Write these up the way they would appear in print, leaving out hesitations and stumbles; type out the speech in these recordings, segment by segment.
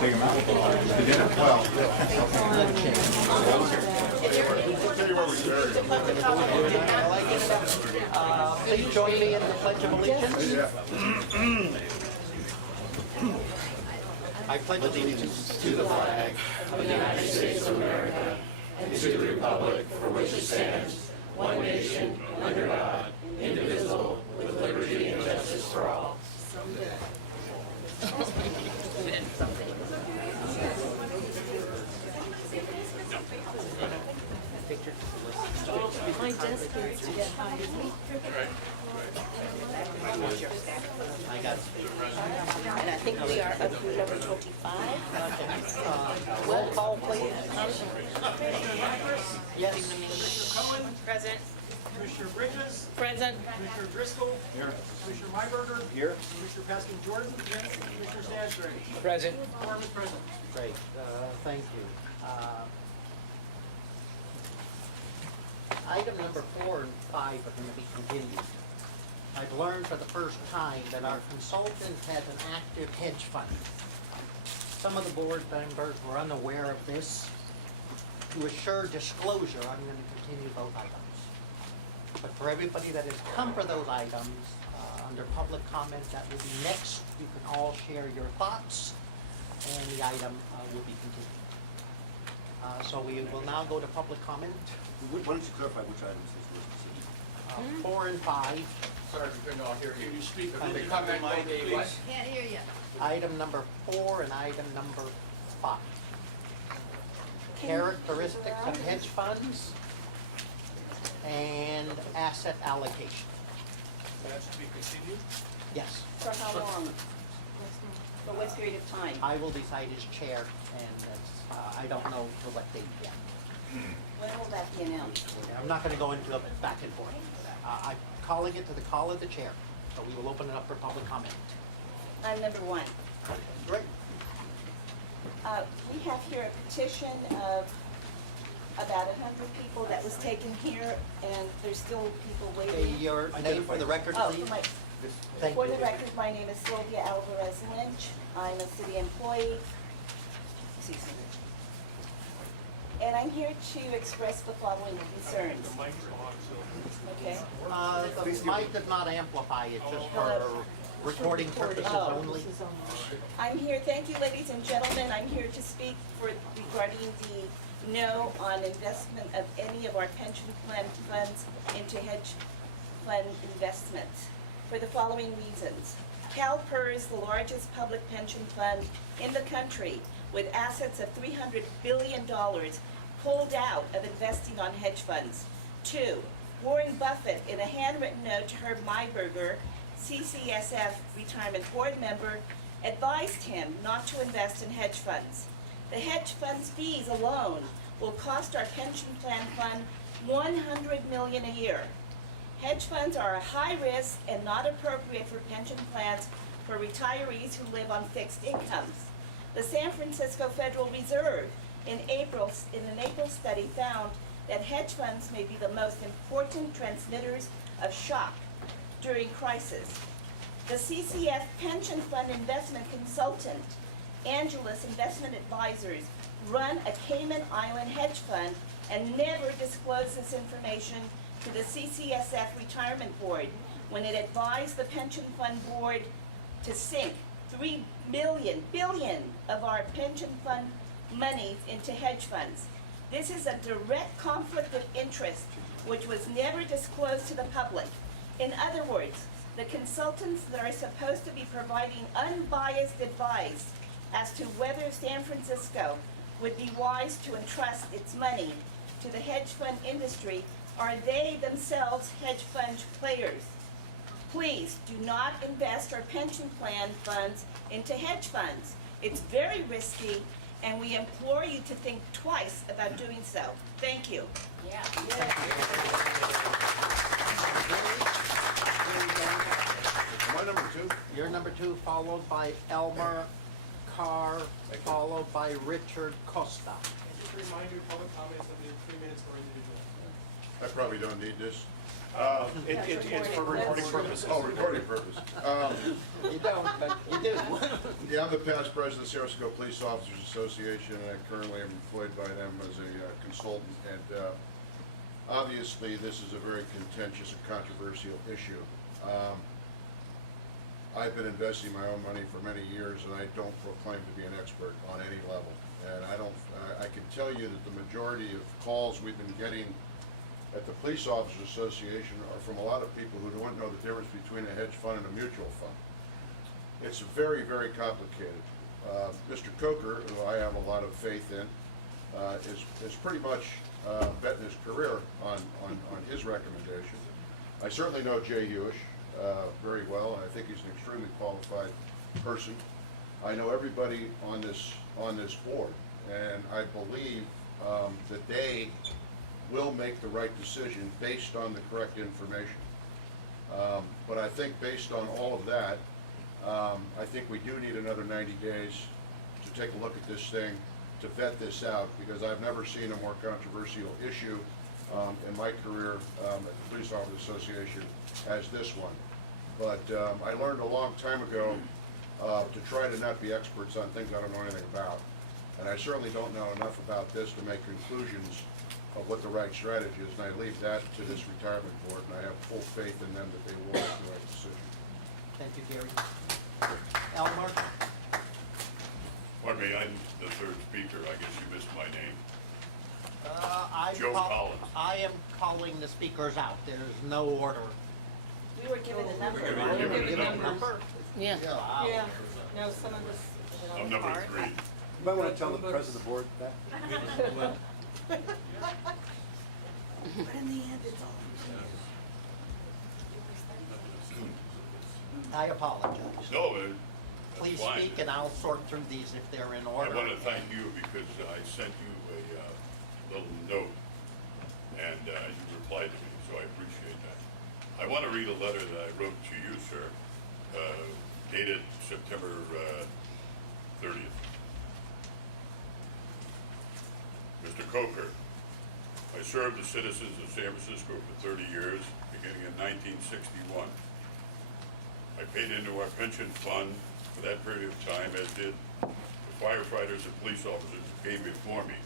Take them out to dinner. Well, tell you what we started. Please join me in the Pledge of Allegiance. Yeah. I pledge allegiance To the flag of the United States of America and to the republic for which it stands, one nation, under God, indivisible, with liberty and justice for all. My desk is to get high. I got And I think we are up to number 25. roll call, please. Yes. Cohen. Present. Commissioner Bridges. Present. Commissioner Driscoll. Here. Commissioner Myberger. Here. Commissioner Paskin Jordan. Commissioner Stansbury. Present. Quorum is present. Great, thank you. Item number 4 and 5 are going to be continued. I've learned for the first time that our consultant has an active hedge fund. Some of the board members were unaware of this. To assure disclosure, I'm going to continue both items. But for everybody that has come for those items, under public comment, that will be next. You can all share your thoughts, and the item will be continued. So we will now go to public comment. Why don't you clarify which items this was? 4 and 5. Sorry, we couldn't all hear you. Can you speak Can you come in, please? Can't hear you. Item number 4 and item number 5. Characteristics of hedge funds and asset allocation. That should be continued. Yes, For how long? For what period of time? I will decide as chair, and I don't know for what date yet. When will that be announced? I'm not going to go into a back and forth. I'm calling it to the call of the chair, so we will open it up for public comment. I'm number 1. Great. We have here a petition of about 100 people that was taken here, and there's still people Hey, waiting. your name for the record, Oh, please. Thank for the you. record, my name is Sylvia Alvarez Lynch. I'm a city employee. And I'm here to express the following concerns. Okay? The mic does not amplify, it's just for recording purposes only. I'm here, thank you, ladies and gentlemen, I'm here to speak regarding the no on investment of any of our pension plan funds into hedge fund investments for the following reasons. CalPERS, the largest public pension fund in the country with assets of $300 billion, pulled out of investing on hedge funds. 2, Warren Buffett, in a handwritten note to Herb Myberger, CCSF retirement board member, advised him not to invest in hedge funds. The hedge fund's fees alone will cost our pension plan fund $100 million a year. Hedge funds are a high risk and not appropriate for pension plans for retirees who live on fixed incomes. The San Francisco Federal Reserve in an April study found that hedge funds may be the most important transmitters of shock during crisis. The CCF pension fund investment consultant, Angelus Investment Advisors, run a Cayman Island hedge fund and never disclosed this information to the CCSF retirement board when it advised the pension fund board to sink $3 billion of our pension fund money into hedge funds. This is a direct conflict of interest which was never disclosed to the public. In other words, the consultants that are supposed to be providing unbiased advice as to whether San Francisco would be wise to entrust its money to the hedge fund industry are they themselves hedge fund players. Please do not invest our pension plan funds into hedge funds. It's very risky, and we implore you to think twice about doing so. Thank you. Am My number 2? You're number 2, followed by Elmer Carr, followed by Richard Costa. And just a reminder, public comments will be 3 minutes per individual. I probably don't need this. It's for recording purposes. Oh, recording purpose. You don't, but you do. Yeah, I'm the past president of the Sarasota Police Officers Association, and I currently am employed by them as a consultant. And obviously, this is a very contentious and controversial issue. I've been investing my own money for many years, and I don't proclaim to be an expert on any level. And I can tell you that the majority of calls we've been getting at the Police Officers Association are from a lot of people who don't know the difference between a hedge fund and a mutual fund. It's very, very complicated. Mr. Coker, who I have a lot of faith in, is pretty much betting his career on his recommendation. I certainly know Jay Hewish very well, and I think he's an extremely qualified person. I know everybody on this board, and I believe that they will make the right decision based on the correct information. But I think based on all of that, I think we do need another 90 days to take a look at this thing, to vet this out, because I've never seen a more controversial issue in my career at the Police Officers Association as this one. But I learned a long time ago to try to not be experts on things I don't know anything about. And I certainly don't know enough about this to make conclusions of what the right strategy is, and I leave that to this retirement board, and I have full faith in them that they will make the right decision. Thank you, Gary. Elmar? Pardon me, I'm the third speaker. I guess you missed my name. Joe Col- Collins. I am calling the speakers out. There's no order. We were given a number. We were given a number. Yeah. Wow. Yeah, no, some of this is on I'm the number card. 3. You might want to tell the president of the board that. But in the end, it's all. I apologize. No, Please that's fine. speak, and I'll sort through these if they're in I order. want to thank you because I sent you a little note, and you replied to me, so I appreciate that. I want to read a letter that I wrote to you, sir, dated September 30th. Mr. Coker, I served the citizens of San Francisco for 30 years, beginning in 1961. I paid into our pension fund for that period of time, as did the firefighters and police officers who came before me.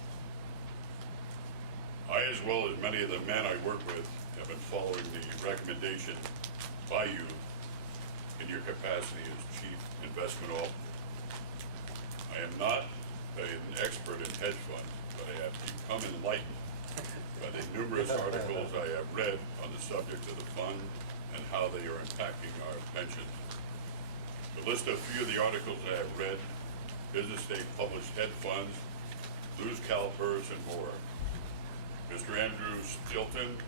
I, as well as many of the men I work with, have been following the recommendation by you in your capacity as Chief Investment Officer. I am not an expert in hedge funds, but I have become enlightened by the numerous articles I have read on the subject of the fund and how they are impacting our pensions. To list a few of the articles I have read: Business Day published hedge funds, Lose Calipers, and more. Mr. Andrew Stilton,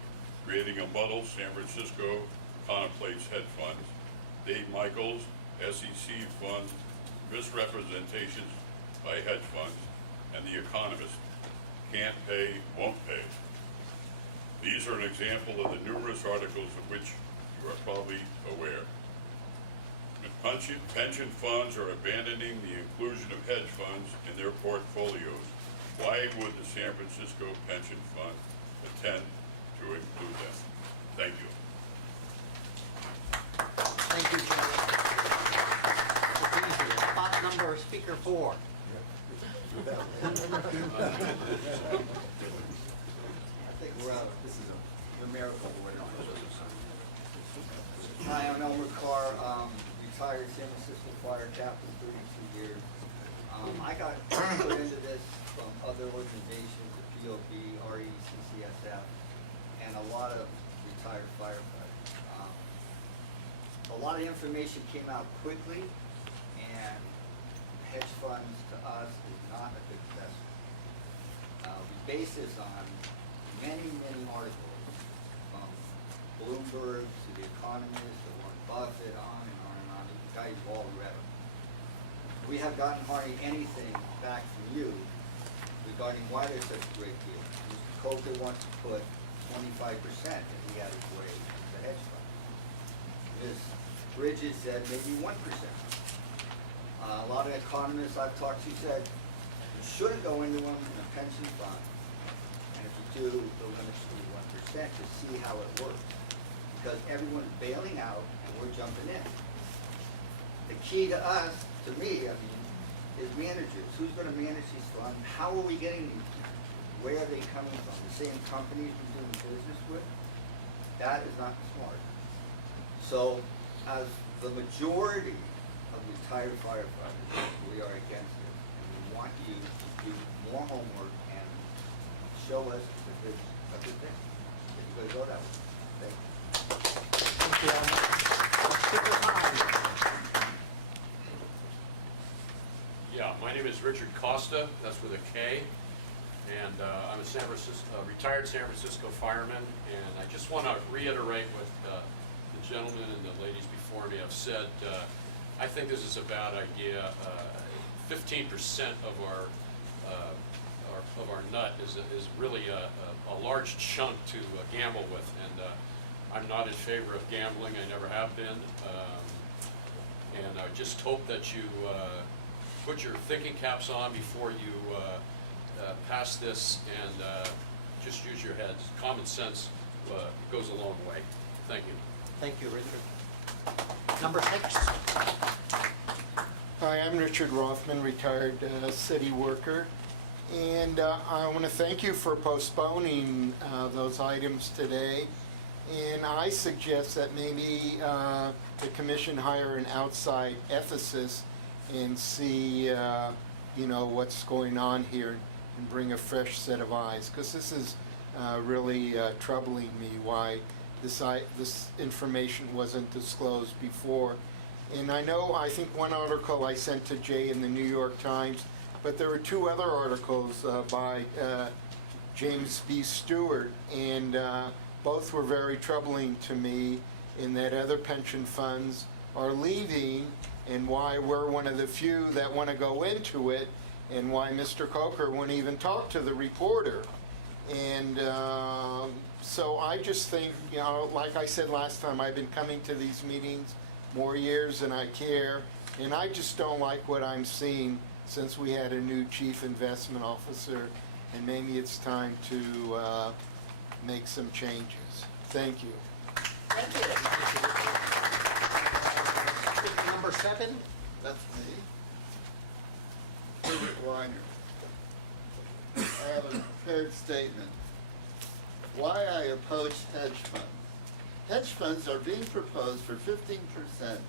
Creating a Muddle, San Francisco contemplates hedge funds. Dave Michaels, SEC funds, misrepresentations by hedge funds, and The Economist, Can't Pay, Won't Pay. These are an example of the numerous articles of which you are probably aware. Pension funds are abandoning the inclusion of hedge funds in their portfolios. Why would the San Francisco Pension Fund intend to include them? Thank you. Thank you, Jim. It's easy. Spot number, speaker 4. I think this is a numerical order. Hi, I'm Elmer Carr, retired San Francisco fire captain, 32 years. I got put into this from other organizations, the POB, RECCSF, and a lot of retired firefighters. A lot of information came out quickly, and hedge funds to us is not a good investment. We base this on many articles, from Bloomberg to The Economist to Warren Buffett, on and on and on. You guys have all read them. We have gotten hardly anything back from you regarding why there's such a great deal. Mr. Coker wants to put 25% if he had his way into hedge funds. Ms. Bridges said maybe 1%. A lot of economists I've talked to said you shouldn't go into them in a pension fund, and if you do, the limit should be 1% to see how it works. Because everyone's bailing out and we're jumping in. The key to us, to to me, I mean, is managers. Who's gonna manage these funds? How are we getting these? Where are they coming from? The same companies we're doing business with? That is not smart. So, as the majority of retired firefighters, we are against it. And we want you to do more homework and show us if it's a good thing. If you're gonna go that way. Thank you. Thank you. Skipper Hahn. Yeah, my name is Richard Costa, that's with a K, and I'm a retired San Francisco fireman, and I just want to reiterate what the gentlemen and the ladies before me have said. I think this is a bad idea. 15% of our nut is really a large chunk to gamble with, and I'm not in favor of gambling. I never have been, and I just hope that you put your thinking caps on before you pass this, and just use your heads. Common sense goes a long way. Thank you. Thank you, Richard. Number 6. Hi, I'm Richard Rothman, retired city worker, and I want to thank you for postponing those items today. And I suggest that maybe the commission hire an outside ethicist and see, what's going on here and bring a fresh set of eyes, because this is really troubling me why this information wasn't disclosed before. And I think one article I sent to Jay in the New York Times, but there were 2 other articles by James B. Stewart, and both were very troubling to me in that other pension funds are leaving, and why we're one of the few that want to go into it, and why Mr. Coker wouldn't even talk to the reporter. And so I just think, like I said last time, I've been coming to these meetings more years than I care, and I just don't like what I'm seeing since we had a new chief investment officer, and maybe it's time to make some changes. Thank you. Thank you. Number 7. That's me. Herbert Weiner. I have a prepared statement. Why I oppose hedge funds. Hedge funds are being proposed for 15%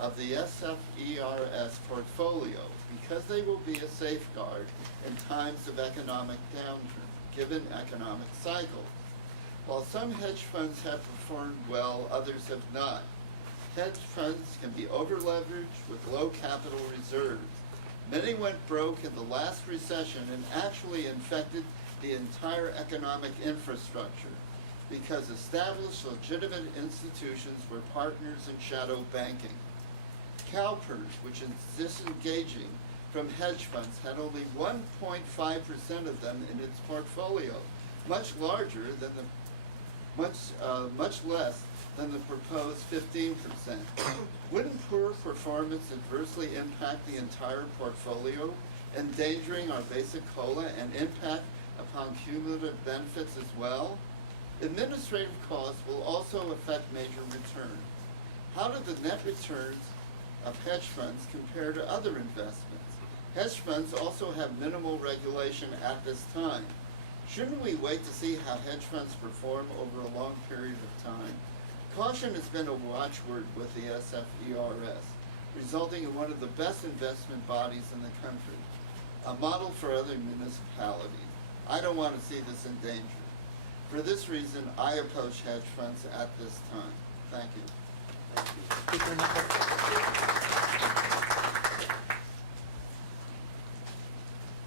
of the SFERS portfolio because they will be a safeguard in times of economic downturn, given economic cycles. While some hedge funds have performed well, others have not. Hedge funds can be over-leveraged with low capital reserves. Many went broke in the last recession and actually infected the entire economic infrastructure because established legitimate institutions were partners in shadow banking. CalPERS, which is disengaging from hedge funds, had only 1.5% of them in its portfolio, much less than the proposed 15%. Wouldn't poor performance adversely impact the entire portfolio, endangering our basic COLA and impact upon cumulative benefits as well? Administrative costs will also affect major returns. How do the net returns of hedge funds compare to other investments? Hedge funds also have minimal regulation at this time. Shouldn't we wait to see how hedge funds perform over a long period of time? Caution has been a watchword with the SFERS, resulting in one of the best investment bodies in the country, a model for other municipalities. I don't want to see this in danger. For this reason, I oppose hedge funds at this time. Thank you. Speaker number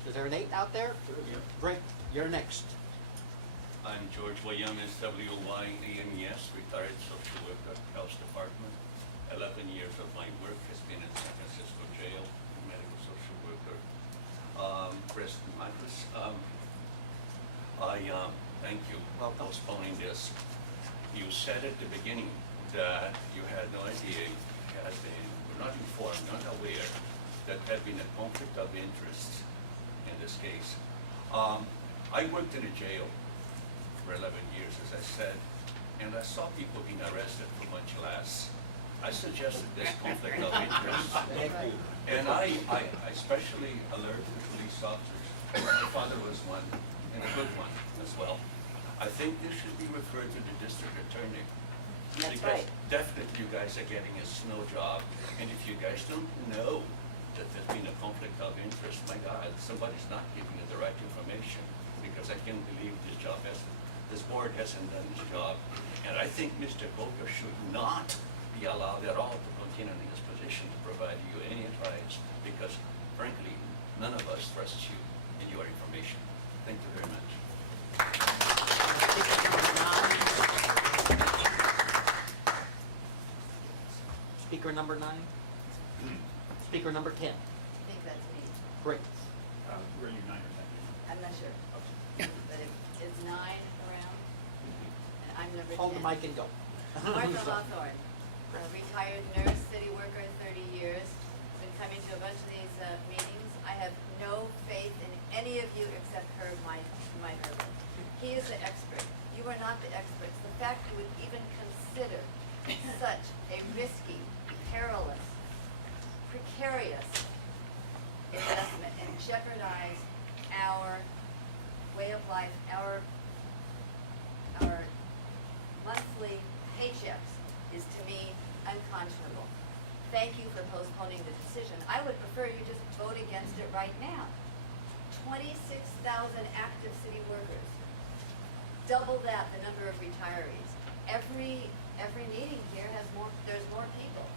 2. Is there an 8 out there? Great. You're next. I'm George Williams, WYAMES, retired social worker, health department. 11 years of my work has been in San Francisco jail, medical social worker. Preston Michaels, I thank you for postponing this. You said at the beginning that you had no idea, were not informed, not aware that there had been a conflict of interest in this case. I worked in a jail for 11 years, as I said, and I saw people being arrested for much less. I suggested this conflict of interest And I especially alert the police officers. My father was one, and a good one as well. I think this should be referred to the district attorney. That's Because right. definitely you guys are getting a snow job, and if you guys don't know that there's been a conflict of interest, my God, somebody's not giving you the right information, because I can't believe this board hasn't done its job. And I think Mr. Coker should not be allowed at all to continue in his position to provide you any advice, because frankly, none of us trust you in your information. Thank you very much. Speaker number 9. Speaker number 10. I think that's me. Great. Were you 9 or 10? I'm not sure. But is 9 around? And I'm number 10. Hold the mic and go. Martha Hawthorne, a retired nurse, city worker, 30 years. Been coming to a bunch of these meetings. I have no faith in any of you except Herb, my Herbert. He is the expert. You are not the experts. The fact you would even consider such a risky, perilous, precarious investment and jeopardize our way of life, our monthly paychecks is to me unconscionable. Thank you for postponing the decision. I would prefer you just vote against it right now. 26,000 active city workers. Double that, the number of retirees. Every meeting here there's more people.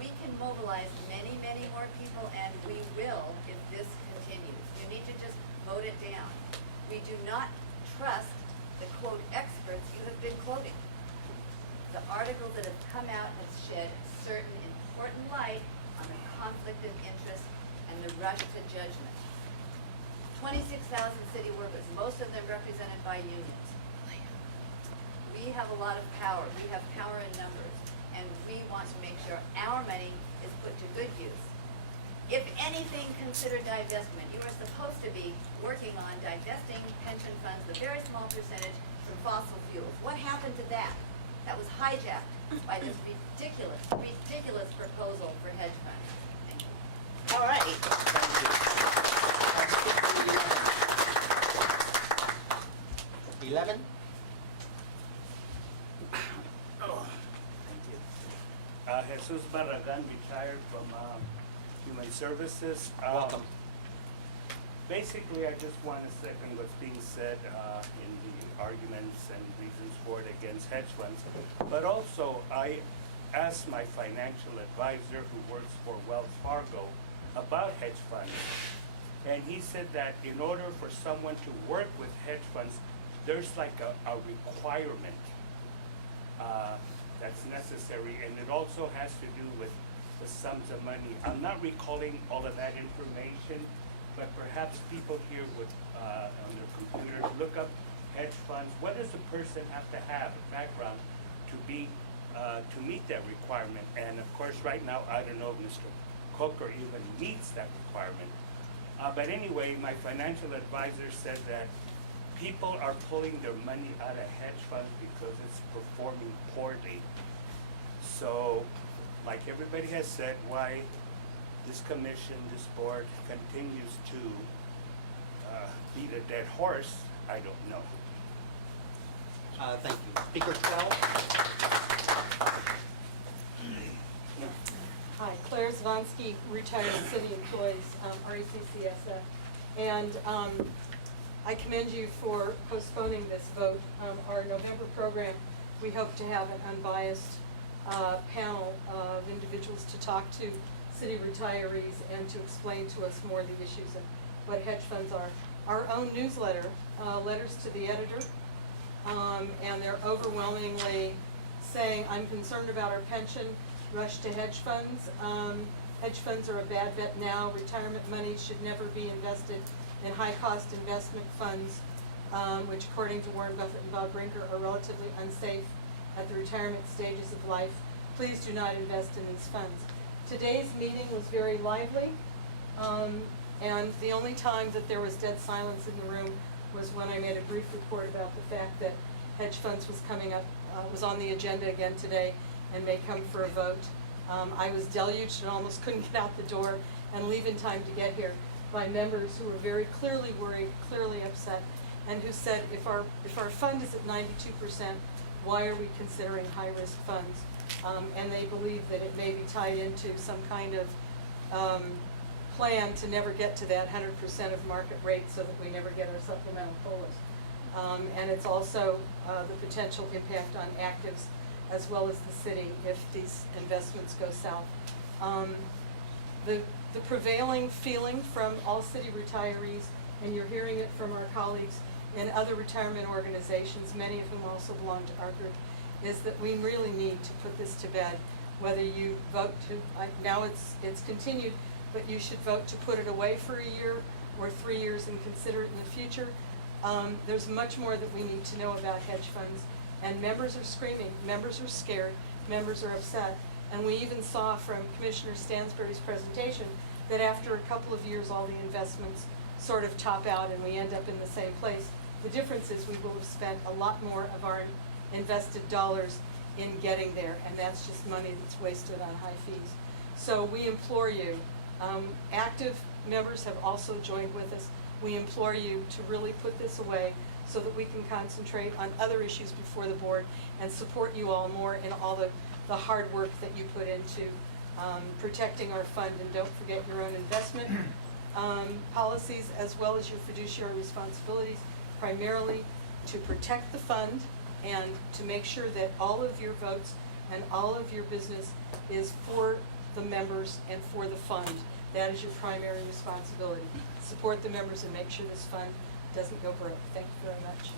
We can mobilize many, many more people, and we will if this continues. You need to just vote it down. We do not trust the quote experts you have been quoting. The articles that have come out have shed certain important light on the conflict of interest and the rush to judgment. 26,000 city workers, most of them represented by unions. We have a lot of power. We have power in numbers, and we want to make sure our money is put to good use. If anything, consider divestment. You are supposed to be working on divesting pension funds, the very small percentage, from fossil fuels. What happened to that? That was hijacked by this ridiculous, ridiculous proposal for hedge funds. Thank you. All right. Thank you. 11. Jesus Barragan, retired from Human Services. Welcome. Basically, I just want to second what's being said in the arguments and reasons for it against hedge funds. But also, I asked my financial advisor who works for Wells Fargo about hedge funds. And he said that in order for someone to work with hedge funds, there's like a requirement that's necessary, and it also has to do with the sums of money. I'm not recalling all of that information, but perhaps people here would, on their computers, look up hedge funds. What does a person have to have a background to be, to meet that requirement? And of course, right now, I don't know if Mr. Coker even meets that requirement. But anyway, my financial advisor said that people are pulling their money out of hedge funds because it's performing poorly. So, like everybody has said, why this commission, this board continues to beat a dead horse, I don't know. Thank you. Speaker 12. Hi, Claire Zvonsky, retired city employees, RECCSF. And I commend you for postponing this vote. Our November program, we hope to have an unbiased panel of individuals to talk to city retirees and to explain to us more the issues of what hedge funds are. Our own newsletter, letters to the editor, and they're overwhelmingly saying, I'm concerned about our pension, rush to hedge funds. Hedge funds are a bad bet now. Retirement money should never be invested in high-cost investment funds, which according to Warren Buffett and Bob Brinker are relatively unsafe at the retirement stages of life. Please do not invest in these funds. Today's meeting was very lively, and the only time that there was dead silence in the room was when I made a brief report about the fact that hedge funds was coming up, was on the agenda again today and may come for a vote. I was deluged and almost couldn't get out the door and leave in time to get here by members who were very clearly worried, clearly upset, and who said, if our fund is at 92%, why are we considering high-risk funds? And they believe that it may be tied into some kind of plan to never get to that 100% of market rate so that we never get our supplemental COLAs. And it's also the potential impact on actives as well as the city if these investments go south. The prevailing feeling from all city retirees, and you're hearing it from our colleagues in other retirement organizations, many of whom also belong to our group, is that we really need to put this to bed. Whether you vote to, now it's continued, but you should vote to put it away for a year or 3 years and consider it in the future. There's much more that we need to know about hedge funds, and members are screaming, members are scared, members are upset, and we even saw from Commissioner Stansbury's presentation that after a couple of years all the investments sort of top out and we end up in the same place. The difference is we will have spent a lot more of our invested dollars in getting there, and that's just money that's wasted on high fees. So we implore you, active members have also joined with us, we implore you to really put this away so that we can concentrate on other issues before the board and support you all more in all the hard work that you put into protecting our fund. And don't forget your own investment policies as well as your fiduciary responsibilities, primarily to protect the fund and to make sure that all of your votes and all of your business is for the members and for the fund. That is your primary responsibility. Support the members and make sure this fund doesn't go broke. Thank you very much.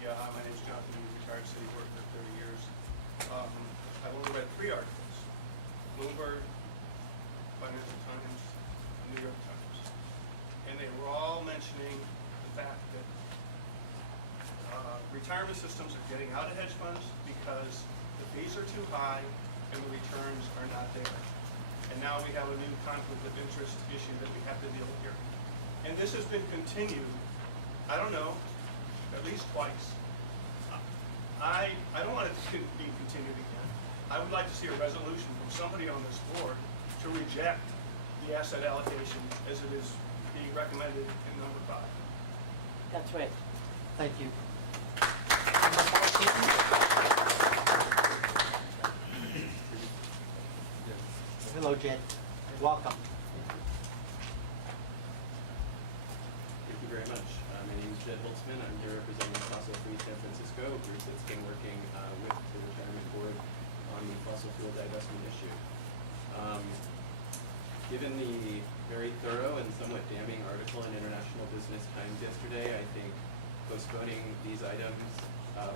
Yeah, my name's Jonathan, I'm a retired city worker for 30 years. I've only read 3 articles: Bloomberg, Financial Times, New York Times. And they were all mentioning the fact that retirement systems are getting out of hedge funds because the fees are too high and the returns are not there. And now we have a new conflict of interest issue that we have to deal with here. And this has been continued, I don't know, at least twice. I don't want it to be continued again. I would like to see a resolution from somebody on this board to reject the asset allocation as it is being recommended in number 5. That's right. Thank you. Hello, Jed. Welcome. Thank you very much. My name is Jed Holtzman. I'm here representing Fossil Free San Francisco, a group that's been working with the retirement board on the fossil fuel divestment issue. Given the very thorough and somewhat damning article in International Business Times yesterday, I think postponing these items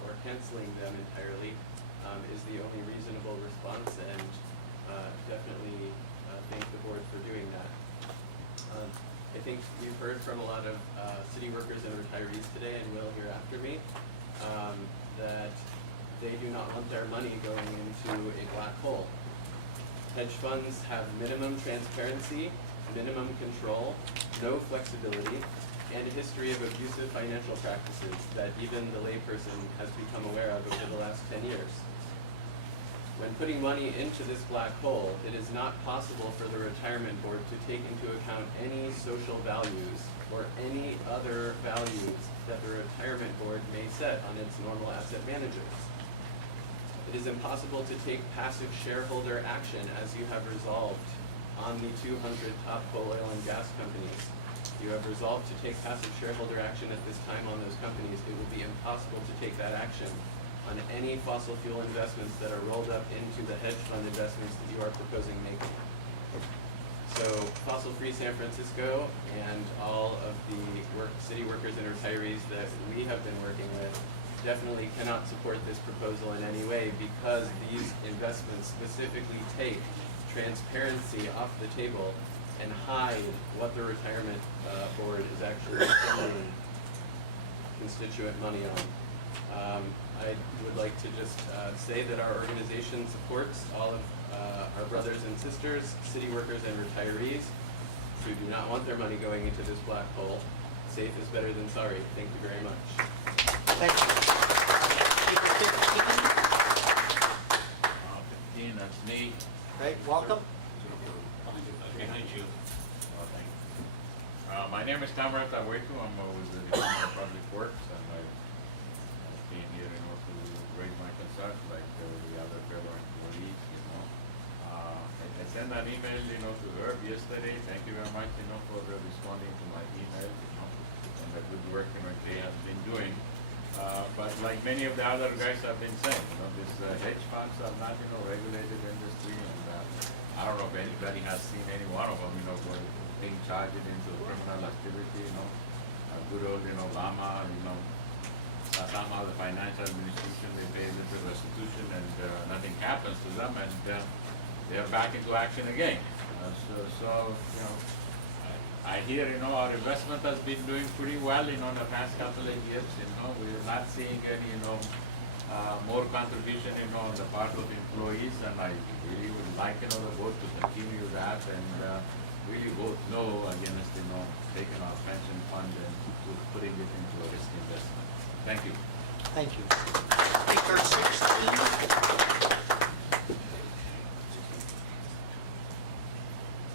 or canceling them entirely is the only reasonable response, and definitely thank the board for doing that. I think we've heard from a lot of city workers and retirees today, and will hear after me, that they do not want their money going into a black hole. Hedge funds have minimum transparency, minimum control, no flexibility, and a history of abusive financial practices that even the layperson has become aware of over the last 10 years. When putting money into this black hole, it is not possible for the retirement board to take into account any social values or any other values that the retirement board may set on its normal asset managers. It is impossible to take passive shareholder action as you have resolved on the 200 top coal, oil, and gas companies. You have resolved to take passive shareholder action at this time on those companies. It will be impossible to take that action on any fossil fuel investments that are rolled up into the hedge fund investments that you are proposing making. So Fossil Free San Francisco and all of the city workers and retirees that we have been working with definitely cannot support this proposal in any way, because these investments specifically take transparency off the table and hide what the retirement board is actually spending constituent money on. I would like to just say that our organization supports all of our brothers and sisters, city workers and retirees, who do not want their money going into this black hole. Safe is better than sorry. Thank you very much. Thank you. Speaker 15, that's me. 15. Great, welcome. Behind you. My name is Tamrat Awetu. I'm with the Department of Public Works, and I came here to raise my concerns like the other fellow employees, I sent an email, to Herb yesterday. Thank you very much, for responding to my email, and the good work, Jay has been doing. But like many of the other guys have been saying, these hedge funds are not, regulated industry, and I don't know if anybody has seen any one of them, being charged into criminal activity, good old, Lama, somehow the financial administration, they pay a little restitution and nothing happens to them, and they're back into action again. I hear, our investment has been doing pretty well, the past couple of years, we're not seeing any, more contribution, on the part of employees, and I really would like, the board to continue that and really vote no against, taking our pension fund and putting it into a risk investment. Thank you. Thank you. Speaker 16.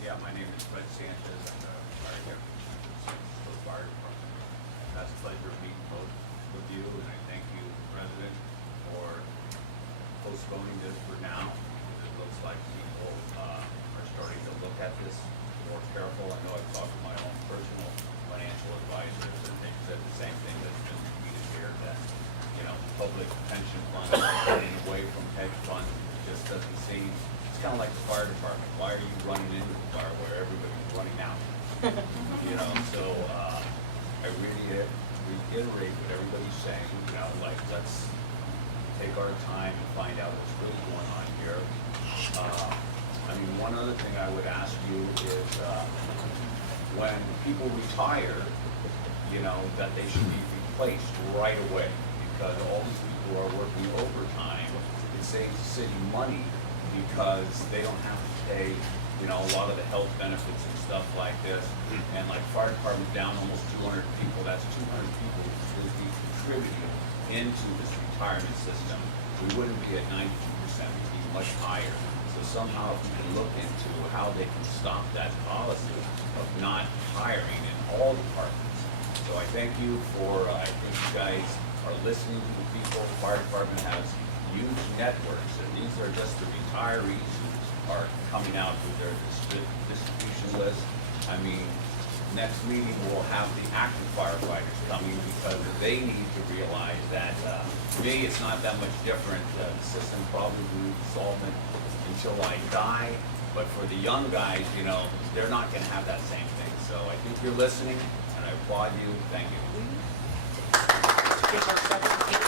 Yeah, my name is Fred Sanchez. I'm the fire captain for the fire department. That's a pleasure meeting both of you, and I thank you, President, for postponing this for now. It looks like people are starting to look at this more careful. I know I've talked to my own personal financial advisors, and they've said the same thing that's been repeated here, that, public pension funds are getting away from hedge funds. It just doesn't seem, it's kind of like the fire department. Why are you running into the fire where everybody's running out? So I really reiterate what everybody's saying, let's take our time and find out what's really going on here. One other thing I would ask you is when people retire, that they should be replaced right away, because all these people are working overtime. It saves the city money because they don't have to pay, a lot of the health benefits and stuff like this. And like fire department down almost 200 people, that's 200 people who would be contributing into this retirement system. We wouldn't be at 92%, we'd be much higher. So somehow if we can look into how they can stop that policy of not hiring in all departments. So I thank you for, I think you guys are listening to the people. The fire department has huge networks, and these are just the retirees who are coming out with their distribution list. Next meeting we'll have the active firefighters coming, because they need to realize that, to me, it's not that much different. The system probably will be solvent until I die, but for the young guys, they're not gonna have that same thing. So I think you're listening, and I applaud you. Thank you. Speaker 17.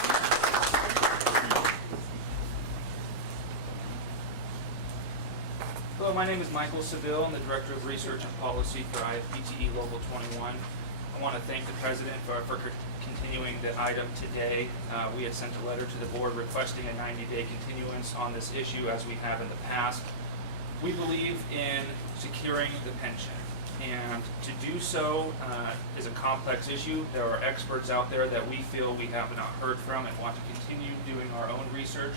Hello, my name is Michael Seville. I'm the Director of Research and Policy for IFPTE Local 21. I want to thank the President for continuing the item today. We had sent a letter to the board requesting a 90-day continuance on this issue, as we have in the past. We believe in securing the pension, and to do so is a complex issue. There are experts out there that we feel we have not heard from and want to continue doing our own research.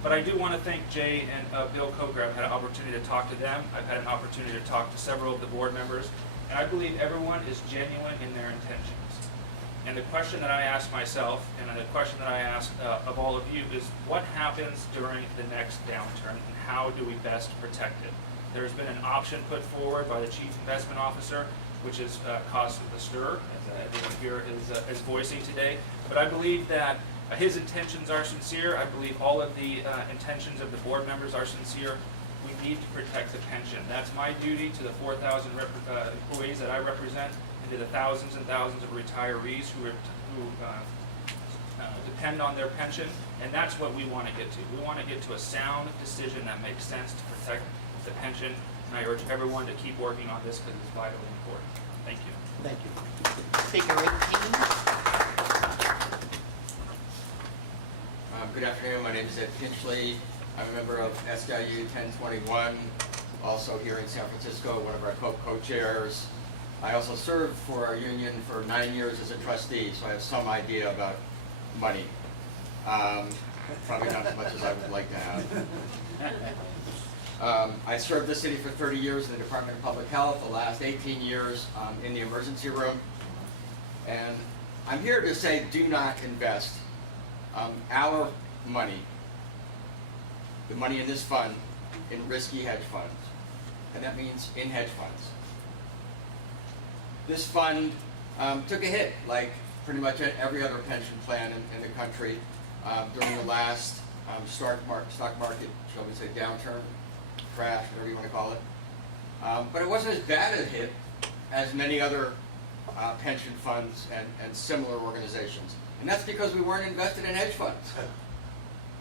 But I do want to thank Jay and Bill Coker. I've had an opportunity to talk to them. I've had an opportunity to talk to several of the board members, and I believe everyone is genuine in their intentions. And the question that I ask myself, and the question that I ask of all of you, is what happens during the next downturn, and how do we best protect it? There's been an option put forward by the Chief Investment Officer, which has caused the stir, as everyone here is voicing today. But I believe that his intentions are sincere. I believe all of the intentions of the board members are sincere. We need to protect the pension. That's my duty to the 4,000 employees that I represent, and to the thousands and thousands of retirees who depend on their pension. And that's what we want to get to. We want to get to a sound decision that makes sense to protect the pension. And I urge everyone to keep working on this, because it's vitally important. Thank you. Thank you. Speaker 18. Good afternoon. My name is Ed Pinchley. I'm a member of SDIU 1021. also here in San Francisco, one of our co-chairs. I also served for our union for 9 years as a trustee, so I have some idea about money. Probably not as much as I would like to have. I served the city for 30 years in the Department of Public Health, the last 18 years in the emergency room. And I'm here to say, do not invest our money, the money in this fund, in risky hedge funds. And that means in hedge funds. This fund took a hit, like pretty much every other pension plan in the country during the last stock market, shall we say, downturn, crash, whatever you want to call it. But it wasn't as bad a hit as many other pension funds and similar organizations. And that's because we weren't invested in hedge funds.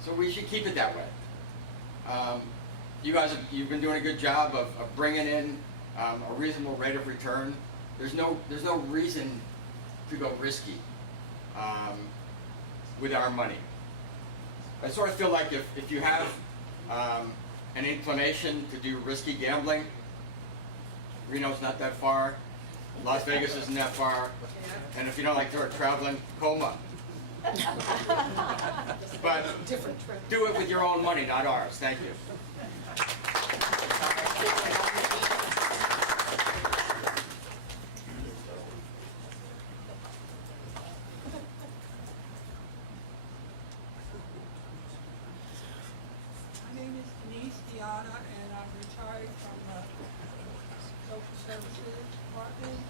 So we should keep it that way. You guys you've been doing a good job of bringing in a reasonable rate of return. There's no reason to go risky with our money. I sort of feel like if you have an inclination to do risky gambling, Reno's not that far, Las Vegas isn't that far, and if you don't like traveling, Coma. But do it with your own money, not ours. Thank you. My name is Denise Diana, and I'm retired from the Social Services Department,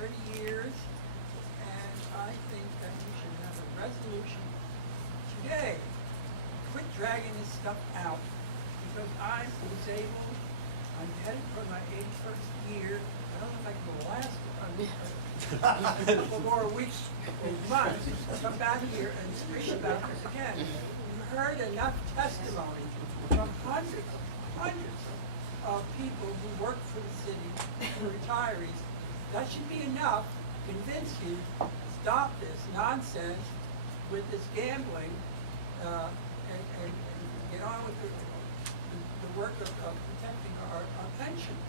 30 years, and I think that we should have a resolution today. Quit dragging this stuff out, because I'm disabled, I'm headed for my 81st year. I don't know if I can last a couple more weeks or months, come back here and speak about this again. We've heard enough testimony from hundreds of people who work for the city, for retirees. That should be enough to convince you to stop this nonsense with this gambling and get on with the work of protecting our pensions.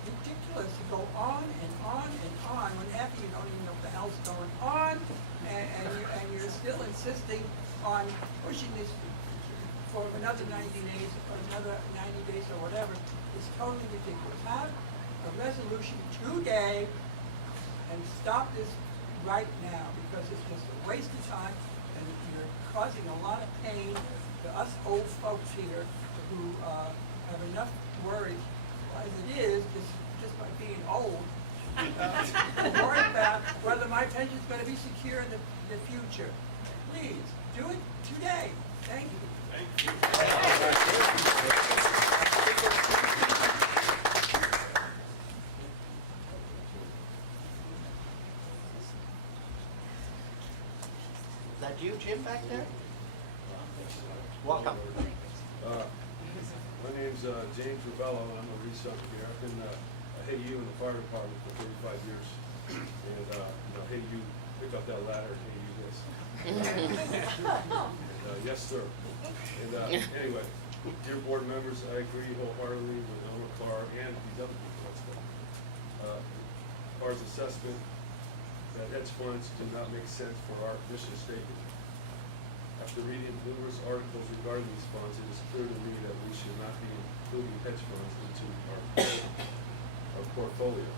Ridiculous to go on and on and on when half of you don't even know what the hell's going on, and you're still insisting on pushing this for another 90 days or another 90 days or whatever. It's totally ridiculous. Have a resolution today and stop this right now, because it's just a waste of time and you're causing a lot of pain to us old folks here who have enough worries as it is, just by being old, worried about whether my pension's going to be secure in the future. Please, do it today. Thank you. Thank you. Is that you, Jim, back there? Welcome. My name's James Ravello, and I'm a researcher here. I've been a HAU in the fire department for 35 years. And, HAU, pick up that ladder, HAU this. And, yes, sir. And anyway, dear board members, I agree wholeheartedly with Elmer Carr and these other people. Carr's assessment that hedge funds do not make sense for our mission statement. After reading numerous articles regarding these funds, it is clear to me that we should not be including hedge funds into our portfolio.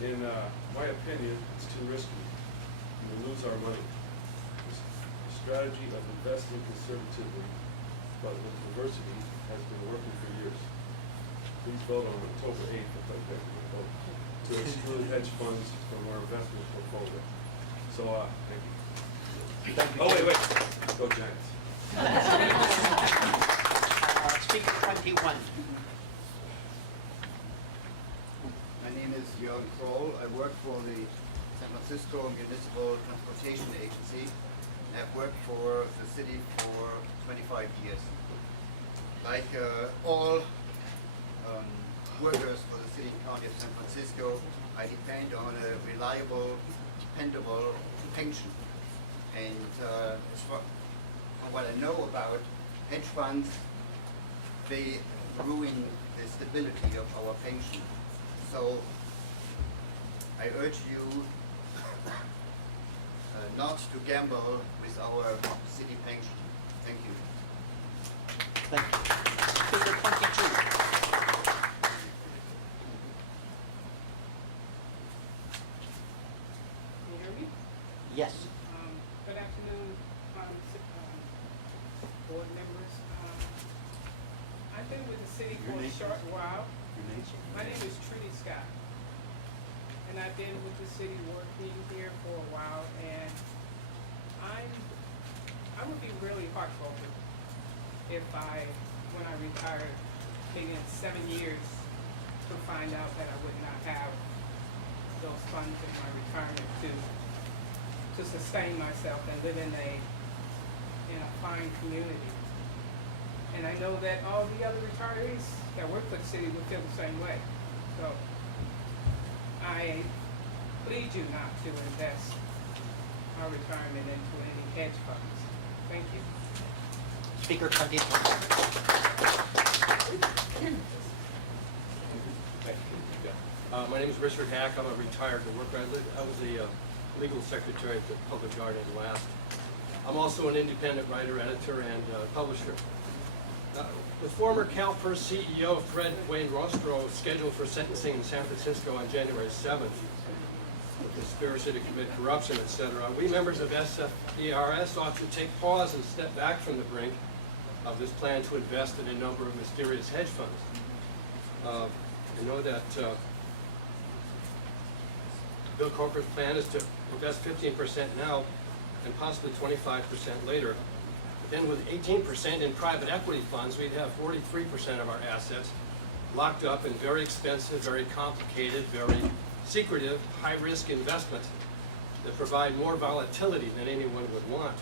In my opinion, it's too risky. We will lose our money. The strategy of investing conservatively but with diversity has been working for years. Please vote on October 8th to exclude hedge funds from our investment portfolio. So, thank you. Oh, wait. Go Giants. Speaker 21. My name is Jörg Kroll. I work for the San Francisco Municipal Transportation Agency. I've worked for the city for 25 years. Like all workers for the city and county of San Francisco, I depend on a reliable, dependable pension. And as far from what I know about hedge funds, they ruin the stability of our pension. So I urge you not to gamble with our city pension. Thank you. Thank you. Speaker 22. Can you hear me? Yes. Good afternoon, board members. I've been with the city for a short while. My name is Trudy Scott. And I've been with the city working here for a while, and I would be really heartbroken if when I retired, maybe in 7 years, to find out that I would not have those funds in my retirement to sustain myself and live in a fine community. And I know that all the other retirees that work for the city would feel the same way. So I plead you not to invest our retirement into any hedge funds. Thank you. Speaker 23. My name is Richard Hack. I'm a retired worker. I was the legal secretary at the Public Guardian last. I'm also an independent writer, editor, and publisher. The former CalPERS CEO, Fred Wayne Rostro, scheduled for sentencing in San Francisco on January 7th. For conspiracy to commit corruption, etc. We members of SFERS ought to take pause and step back from the brink of this plan to invest in a number of mysterious hedge funds. I know that Bill Coker's plan is to invest 15% now and possibly 25% later. But then with 18% in private equity funds, we'd have 43% of our assets locked up in very expensive, very complicated, very secretive, high-risk investments that provide more volatility than anyone would want.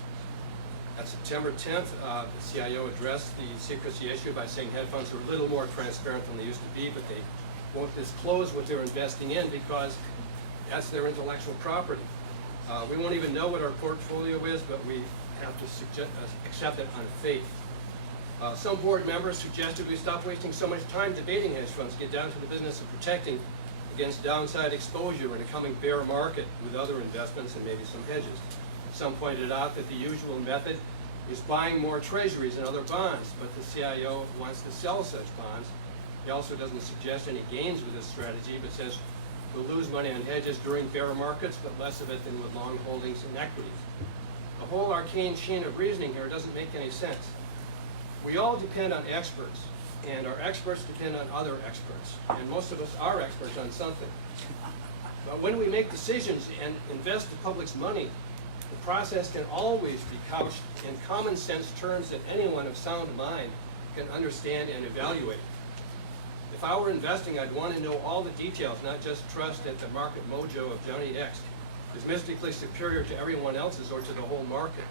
At September 10th, the CIO addressed the secrecy issue by saying hedge funds are a little more transparent than they used to be, but they won't disclose what they're investing in because that's their intellectual property. We won't even know what our portfolio is, but we have to accept it on faith. Some board members suggested we stop wasting so much time debating hedge funds, get down to the business of protecting against downside exposure in a coming bear market with other investments and maybe some hedges. Some pointed out that the usual method is buying more treasuries and other bonds, but the CIO wants to sell such bonds. He also doesn't suggest any gains with this strategy, but says we'll lose money on hedges during bear markets, but less of it than with long holdings in equities. The whole arcane chain of reasoning here doesn't make any sense. We all depend on experts, and our experts depend on other experts, and most of us are experts on something. But when we make decisions and invest the public's money, the process can always be couched in common sense terms that anyone of sound mind can understand and evaluate. If I were investing, I'd want to know all the details, not just trust that the market mojo of Johnny X is mystically superior to everyone else's or to the whole market.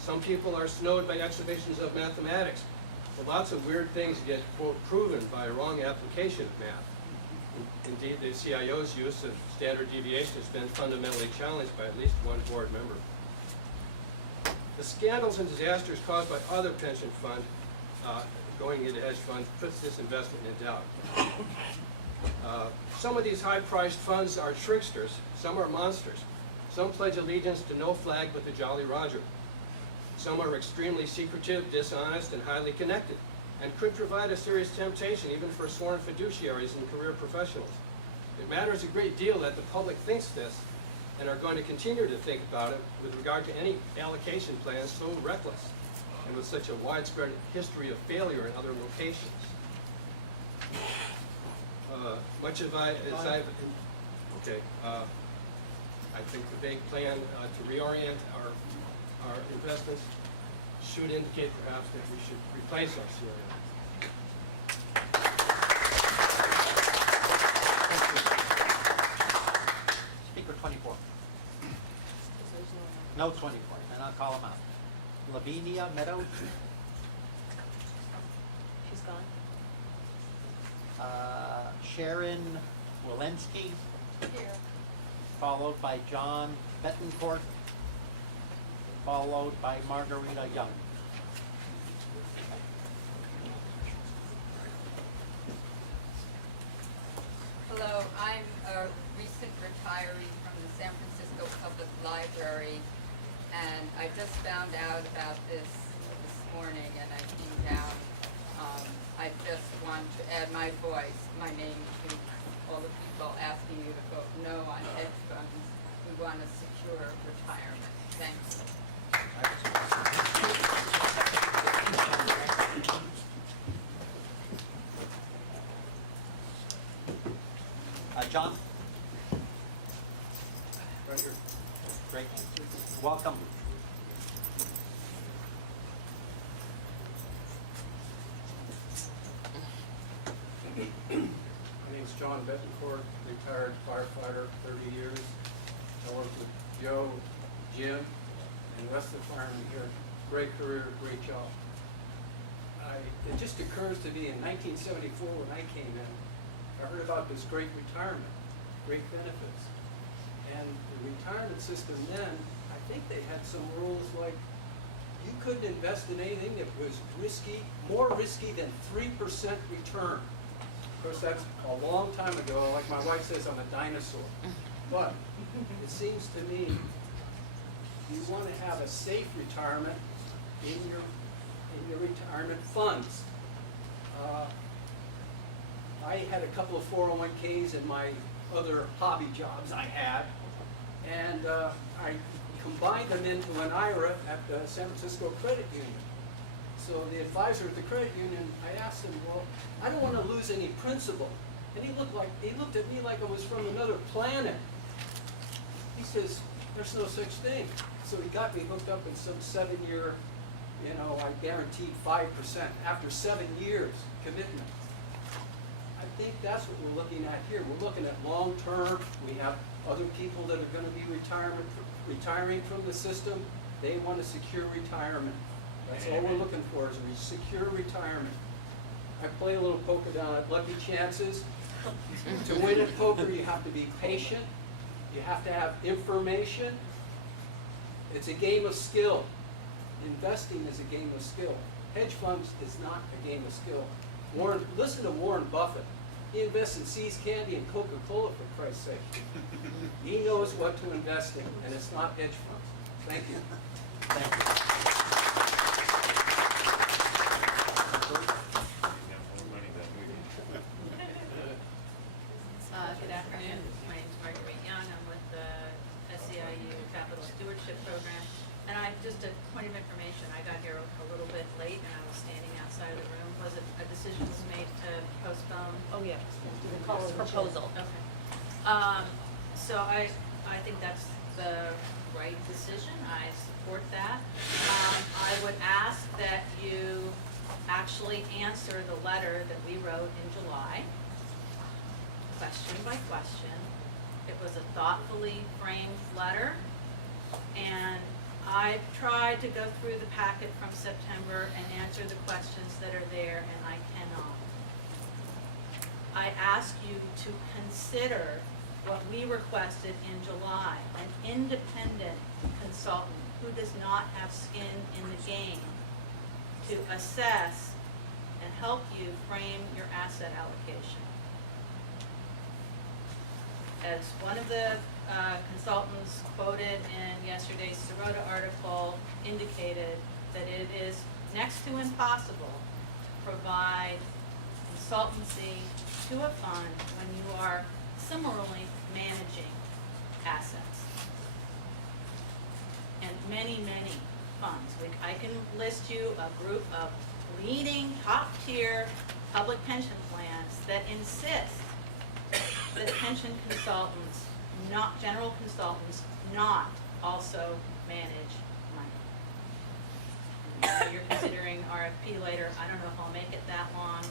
Some people are snowed by exhibitions of mathematics, but lots of weird things get, quote, proven by a wrong application of math. Indeed, the CIO's use of standard deviation has been fundamentally challenged by at least one board member. The scandals and disasters caused by other pension funds going into hedge funds puts this investment in doubt. Some of these high-priced funds are tricksters, some are monsters. Some pledge allegiance to no flag but the Jolly Roger. Some are extremely secretive, dishonest, and highly connected, and could provide a serious temptation even for sworn fiduciaries and career professionals. It matters a great deal that the public thinks this and are going to continue to think about it with regard to any allocation plans so reckless and with such a widespread history of failure in other locations. I think the vague plan to reorient our investments should indicate perhaps that we should replace our CIO. Speaker 24. No 24, and I'll call him out. Lavinia Meadows. She's gone. Sharon Walensky. Here. Followed by John Bettencourt. Followed by Margarita Young. Hello, I'm a recent retiree from the San Francisco Public Library, and I just found out about this morning, and I came down. I just want to add my voice, my name to all the people asking you to vote no on hedge funds. We want a secure retirement. Thanks. John? Right here. Great. Welcome. My name's John Bettencourt, retired firefighter, 30 years. I worked with Joe, Jim, and the rest of the firemen here. Great career, great job. It just occurs to me in 1974 when I came in, I heard about this great retirement, great benefits. And the retirement system then, I think they had some rules like you couldn't invest in anything that was risky, more risky than 3% return. Of course, that's a long time ago. Like my wife says, I'm a dinosaur. But it seems to me you want to have a safe retirement in your retirement funds. I had a couple of 401ks in my other hobby jobs I had, and I combined them into an IRA at the San Francisco Credit Union. So the advisor at the credit union, I asked him, well, I don't want to lose any principal. And he looked at me like I was from another planet. He says, there's no such thing. So he got me hooked up in some 7-year, I guaranteed 5% after 7 years commitment. I think that's what we're looking at here. We're looking at long term. We have other people that are going to be retiring from the system. They want a secure retirement. That's all we're looking for, is a secure retirement. I play a little poker down at Lucky Chances. To win at poker, you have to be patient. You have to have information. It's a game of skill. Investing is a game of skill. Hedge funds is not a game of skill. Listen to Warren Buffett. He invests in See's Candy and Coca-Cola, for Christ's sake. He knows what to invest in, and it's not hedge funds. Thank you. Thank you. Good afternoon. My name is Marguerite Young. I'm with the SEIU Capital Stewardship Program. And just a point of information, I got here a little bit late and I was standing outside of the room. Was it a decision was made to postpone? Oh, yeah. Proposal. Okay. So I think that's the right decision. I support that. I would ask that you actually answer the letter that we wrote in July, question by question. It was a thoughtfully framed letter, and I tried to go through the packet from September and answer the questions that are there, and I cannot. I ask you to consider what we requested in July, an independent consultant who does not have skin in the game to assess and help you frame your asset allocation. As one of the consultants quoted in yesterday's Sirota article indicated, that it is next to impossible to provide consultancy to a fund when you are similarly managing assets. And many, many funds. I can list you a group of leading top-tier public pension plans that insist that pension consultants, not general consultants, not also manage money. I know you're considering RFP later. I don't know if I'll make it that long.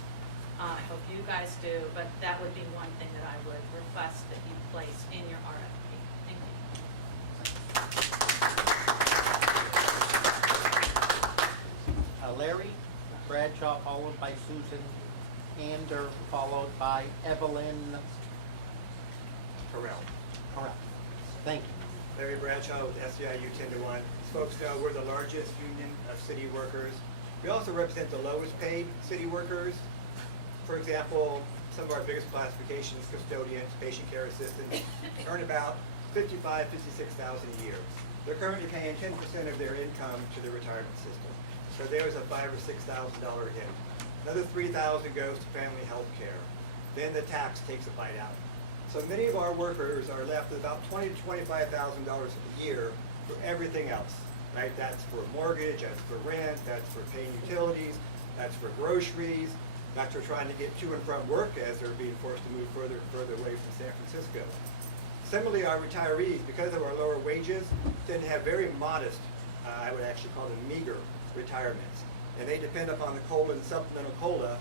I hope you guys do, but that would be one thing that I would request that you place in your RFP. Thank you. Larry Bradshaw, followed by Susan Ander, followed by Evelyn Terrell. Correct. Thank you. Larry Bradshaw with SEIU 10-1. As folks know, we're the largest union of city workers. We also represent the lowest paid city workers. For example, some of our biggest classifications, custodians, patient care assistants, earn about $55,000, $56,000 a year. They're currently paying 10% of their income to the retirement system. So there's a $5,000 or $6,000 hit. Another $3,000 goes to family health care. Then the tax takes a bite out. So many of our workers are left with about $20,000 to $25,000 a year for everything else, right? That's for mortgage, that's for rent, that's for paying utilities, that's for groceries, that's for trying to get to and from work as they're being forced to move further and further away from San Francisco. Similarly, our retirees, because of our lower wages, tend to have very modest, I would actually call them meager retirements. And they depend upon the COLA and supplemental COLA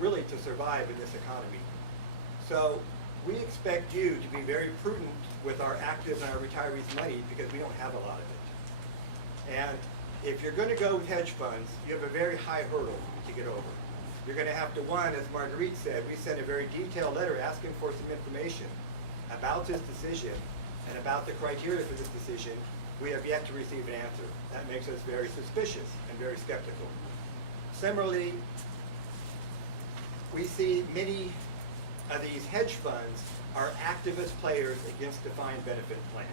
really to survive in this economy. So we expect you to be very prudent with our active and our retirees' money because we don't have a lot of it. And if you're going to go with hedge funds, you have a very high hurdle to get over. You're going to have to, one, as Marguerite said, we sent a very detailed letter asking for some information about this decision and about the criteria for this decision. We have yet to receive an answer. That makes us very suspicious and very skeptical. Similarly, we see many of these hedge funds are activist players against defined benefit plans.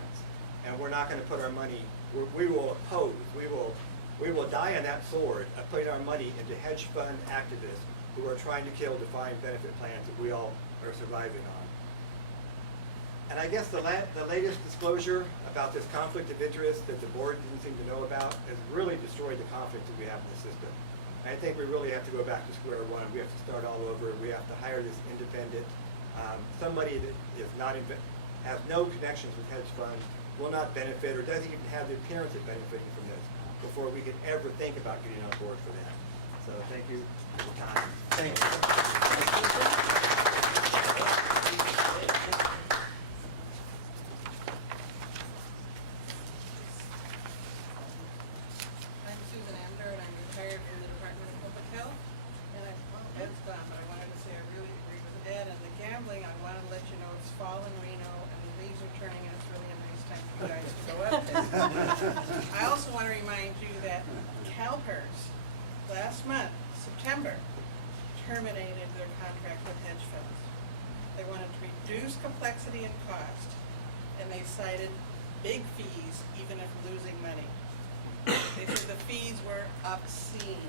And we're not going to put our money, we will oppose, we will die on that sword of putting our money into hedge fund activists who are trying to kill defined benefit plans that we all are surviving on. And I guess the latest disclosure about this conflict of interest that the board didn't seem to know about has really destroyed the confidence that we have in the system. I think we really have to go back to square one. We have to start all over. We have to hire this independent, somebody that is not has no connections with hedge funds, will not benefit or doesn't even have the appearance of benefiting from this before we could ever think about getting on board for that. So thank you for your time. Thank you. I'm Susan Amder, and I'm retired from the Department of Public Health. And Ed's gone, but I wanted to say I really agree with Ed. And the gambling, I want to let you know it's fall in Reno, and the leaves are turning, and it's really a nice time for you guys to go up there. I also want to remind you that CalPERS, last month, September, terminated their contract with hedge funds. They wanted to reduce complexity and cost, and they cited big fees, even if losing money. They said the fees were obscene,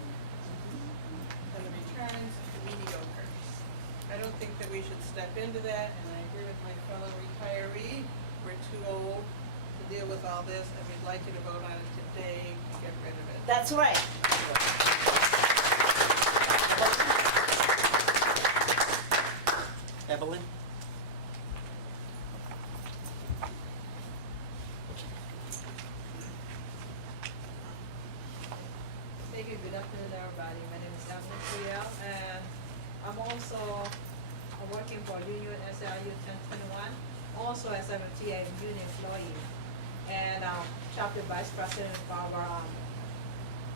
and the returns mediocre. I don't think that we should step into that, and I agree with my fellow retiree. We're too old to deal with all this, and we'd like you to vote on it today to get rid of it. That's right. Evelyn? Thank you. Good afternoon, everybody. My name is Evelyn Friel, and I'm working for Union SLU 1021, also as a TA union employee, and chapter vice president of our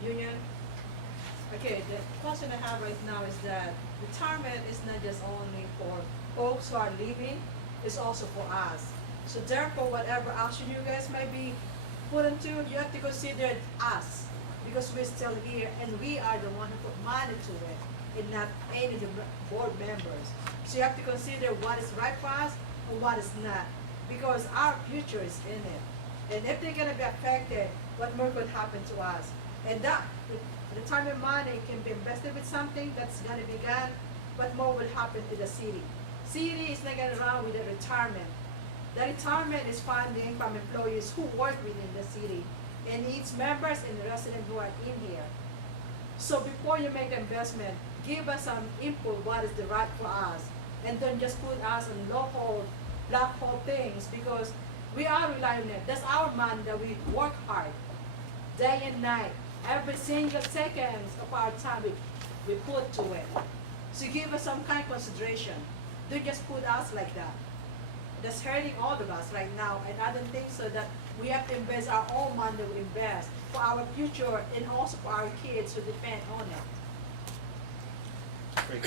union. Okay, the question I have right now is that retirement is not just only for folks who are leaving, it's also for us. So therefore, whatever action you guys might be put into, you have to consider us, because we're still here and we are the one who put money to it, and not any of the board members. So you have to consider what is right for us and what is not, because our future is in it. And if they're gonna be affected, what more could happen to us? And that retirement money can be invested with something that's gonna be gone, what more will happen to the city? City is not gonna run with the retirement. The retirement is funding from employees who work within the city, and its members and the residents who are in here. So before you make the investment, give us some input what is the right for us, and don't just put us in local black hole things, because we are relying on it. That's our money that we work hard, day and night, every single second of our time we put to it. So give us some kind of consideration. Don't just put us like that. That's hurting all of us right now, and I don't think so that we have to invest our own money that we invest for our future and also for our kids who depend on it. Great.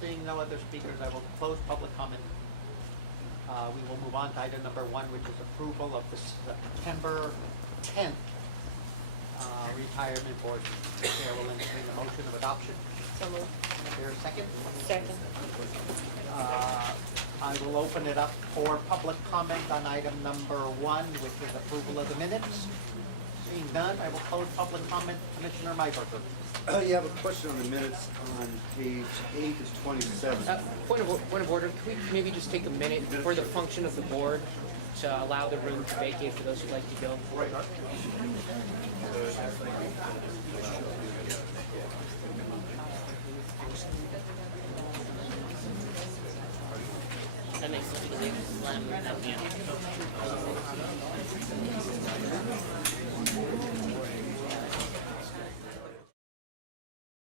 Seeing no other speakers, I will close public comment. We will move on to item number 1, which is approval of the September 10th Retirement Board. Chair will entertain the motion of adoption. So moved. Is there a second? Second. I will open it up for public comment on item number 1, which is approval of the minutes. Seeing none, I will close public comment. Commissioner Myberger. You have a question on the minutes on page 8 is 27. Point of order, can we maybe just take a minute for the function of the board to allow the room to vacate for those who'd like to go? Right. That makes sense, because they can slam them down.